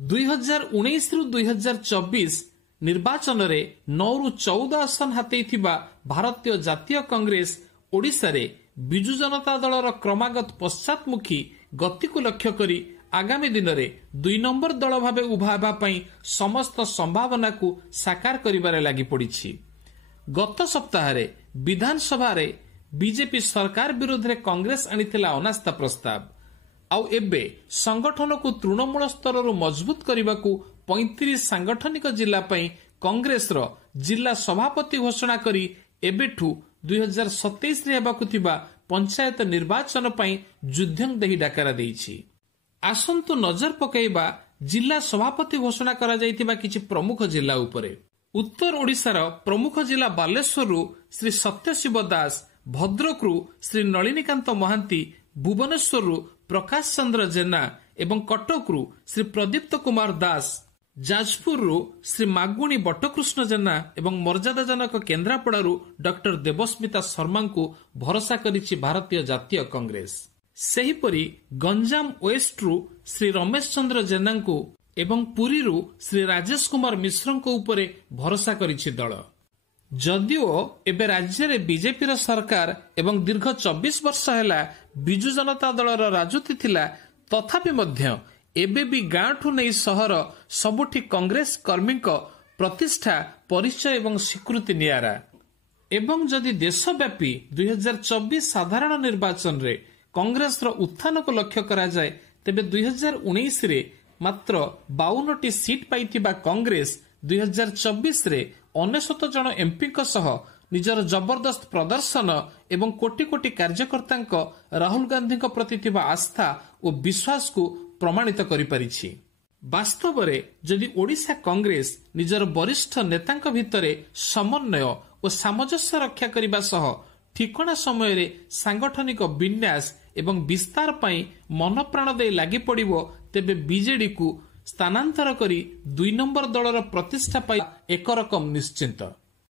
2019 ରୁ 2024 ନିର୍ବାଚନ ରେ 9 ରୁ 14 ଆସନ ହାତେଇଥିବା ଭାରତୀୟ ଜାତୀୟ କଂଗ୍ରେସ ଓଡ଼ିଶାରେ ବିଜୁ ଜନତା ଦଳର କ୍ରମାଗତ ପଶ୍ଚାତମୁଖୀ ଗତିକୁ ଲକ୍ଷ୍ୟ କରି ଆଗାମୀ ଦିନରେ 2 ନମ୍ବର ଦଳ ଭାବେ ଉଭା ହେବା ପାଇଁ ସମସ୍ତ ସମ୍ଭାବନାକୁ ସାକାର କରିବାରେ ଲାଗିପଡ଼ିଛି। ଗତ ସପ୍ତାହରେ ବିଧାନସଭାରେ ବିଜେପି ସରକାର ବିରୋଧରେ କଂଗ୍ରେସ ଆଣିଥିଲା ଅନାସ୍ଥା ପ୍ରସ୍ତାବ। ଆଉ ଏବେ ସଂଗଠନକୁ ତୃଣମୂଳ ସ୍ତରରୁ ମଜବୁତ କରିବାକୁ 35 ସାଂଗଠନିକ ଜିଲ୍ଲା ପାଇଁ କଂଗ୍ରେସର ଜିଲ୍ଲା ସଭାପତି ଘୋଷଣା କରି ଏବେଠୁ 2027ରେ ହେବାକୁ ଥିବା ପଞ୍ଚାୟତ ନିର୍ବାଚନ ପାଇଁ ଯୁଦ୍ଧଦେହି ଡାକରା ଦେଇଛି। ଆସନ୍ତୁ ନଜର ପକାଇବା ଜିଲ୍ଲା ସଭାପତି ଘୋଷଣା କରାଯାଇଥିବା କିଛି ପ୍ରମୁଖ ଜିଲ୍ଲା ଉପରେ। ଉତ୍ତର ଓଡ଼ିଶାର ପ୍ରମୁଖ ଜିଲ୍ଲା ବାଲେଶ୍ୱରରୁ ଶ୍ରୀ ସତ୍ୟଶିବ ଦାସ, ଭଦ୍ରକରୁ ଶ୍ରୀ ନଳିନୀକାନ୍ତ ମହାନ୍ତି, ଭୁବନେଶ୍ୱରରୁ ପ୍ରକାଶ ଚନ୍ଦ୍ର ଜେନା ଏବଂ କଟକରୁ ଶ୍ରୀ ପ୍ରଦୀପ୍ତ କୁମାର ଦାସ, ଯାଜପୁରରୁ ଶ୍ରୀ ମାଗୁଣୀ ବଟକୃଷ୍ଣ ଜେନା ଏବଂ ମର୍ଯ୍ୟାଦାଜନକ କେନ୍ଦ୍ରାପଡ଼ାରୁ ଡକ୍ଟର ଦେବସ୍ମିତା ଶର୍ମାଙ୍କୁ ଭରସା କରିଛି ଭାରତୀୟ ଜାତୀୟ କଂଗ୍ରେସ। ସେହିପରି ଗଞ୍ଜାମ ୱେଷ୍ଟରୁ ଶ୍ରୀ ରମେଶ ଚନ୍ଦ୍ର ଜେନାଙ୍କୁ ଏବଂ ପୁରୀରୁ ଶ୍ରୀ ରାଜେଶ କୁମାର ମିଶ୍ରଙ୍କ ଉପରେ ଭରସା କରିଛି ଦଳ। ଯଦିଓ ଏବେ ରାଜ୍ୟରେ ବିଜେପିର ସରକାର ଏବଂ ଦୀର୍ଘ 24 ବର୍ଷ ହେଲା ବିଜୁ ଜନତା ଦଳର ରାଜୁତି ଥିଲା, ତଥାପି ମଧ୍ୟ ଏବେ ବି ଗାଁଠୁ ନେଇ ସହର ସବୁଠି କଂଗ୍ରେସ କର୍ମୀଙ୍କ ପ୍ରତିଷ୍ଠା, ପରିଚୟ ଏବଂ ସ୍ୱୀକୃତି ନିଆରା। ଏବଂ ଯଦି ଦେଶବ୍ୟାପୀ 2024 ସାଧାରଣ ନିର୍ବାଚନରେ କଂଗ୍ରେସର ଉତ୍ଥାନକୁ ଲକ୍ଷ୍ୟ କରାଯାଏ, ତେବେ 2019ରେ ମାତ୍ର 52ଟି ସିଟ୍ ପାଇଥିବା କଂଗ୍ରେସ 2024ରେ 99 ଜଣ ଏମ୍ପିଙ୍କ ସହ ନିଜର ଜବରଦସ୍ତ ପ୍ରଦର୍ଶନ ଏବଂ କୋଟି କୋଟି କାର୍ଯ୍ୟକର୍ତ୍ତାଙ୍କ ରାହୁଲ ଗାନ୍ଧୀଙ୍କ ପ୍ରତି ଥିବା ଆସ୍ଥା ଓ ବିଶ୍ୱାସକୁ ପ୍ରମାଣିତ କରିପାରିଛି। ବାସ୍ତବରେ ଯଦି ଓଡ଼ିଶା କଂଗ୍ରେସ ନିଜର ବରିଷ୍ଠ ନେତାଙ୍କ ଭିତରେ ସମନ୍ୱୟ ଓ ସାମଞ୍ଜସ୍ୟ ରକ୍ଷା କରିବା ସହ ଠିକଣା ସମୟରେ ସାଂଗଠନିକ ବିନ୍ୟାସ ଏବଂ ବିସ୍ତାର ପାଇଁ ମନପ୍ରାଣ ଦେଇ ଲାଗିପଡ଼ିବ, ତେବେ ବିଜେଡିକୁ ସ୍ଥାନାନ୍ତର କରି 2 ନମ୍ବର ଦଳର ପ୍ରତିଷ୍ଠା ପାଇଁ ଏକରକମ ନିଶ୍ଚିନ୍ତ।